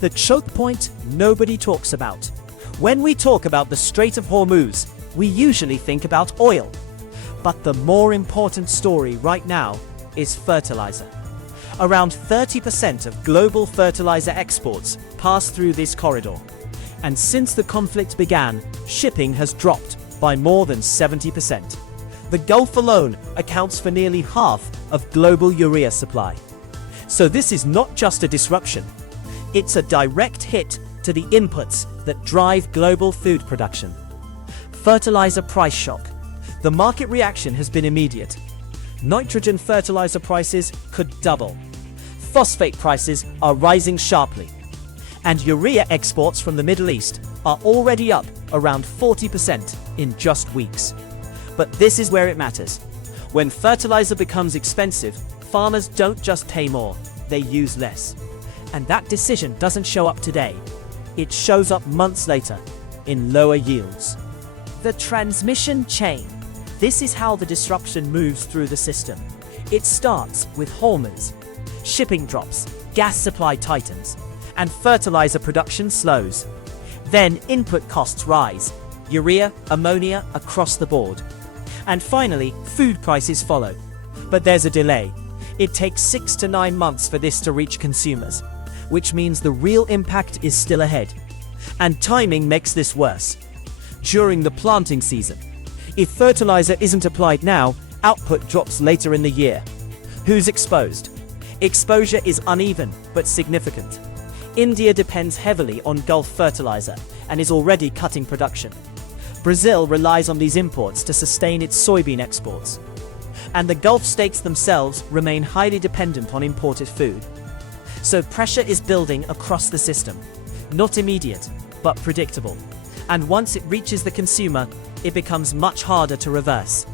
The choke point nobody talks about. When we talk about the Strait of Hormuz, we usually think about oil. But the more important story right now is fertilizer. Around 30% of global fertilizer exports pass through this corridor. And since the conflict began, shipping has dropped by more than 70%. The Gulf alone accounts for nearly half of global urea supply. So this is not just a disruption. It's a direct hit to the inputs that drive global food production. Fertilizer price shock. The market reaction has been immediate. Nitrogen fertilizer prices could double. Phosphate prices are rising sharply. And urea exports from the Middle East are already up around 40% in just weeks. But this is where it matters. When fertilizer becomes expensive, farmers don't just pay more, they use less. And that decision doesn't show up today. It shows up months later in lower yields. The transmission chain. This is how the disruption moves through the system. It starts with Hormuz. Shipping drops, gas supply tightens, and fertilizer production slows. Then input costs rise. Urea, ammonia across the board. And finally, food prices follow. But there's a delay. It takes 6 to 9 months for this to reach consumers, which means the real impact is still ahead. And timing makes this worse. During the planting season, if fertilizer isn't applied now, output drops later in the year. Who's exposed? Exposure is uneven but significant. India depends heavily on Gulf fertilizer and is already cutting production. Brazil relies on these imports to sustain its soybean exports. And the Gulf states themselves remain highly dependent on imported food. So pressure is building across the system. Not immediate, but predictable. And once it reaches the consumer, it becomes much harder to reverse.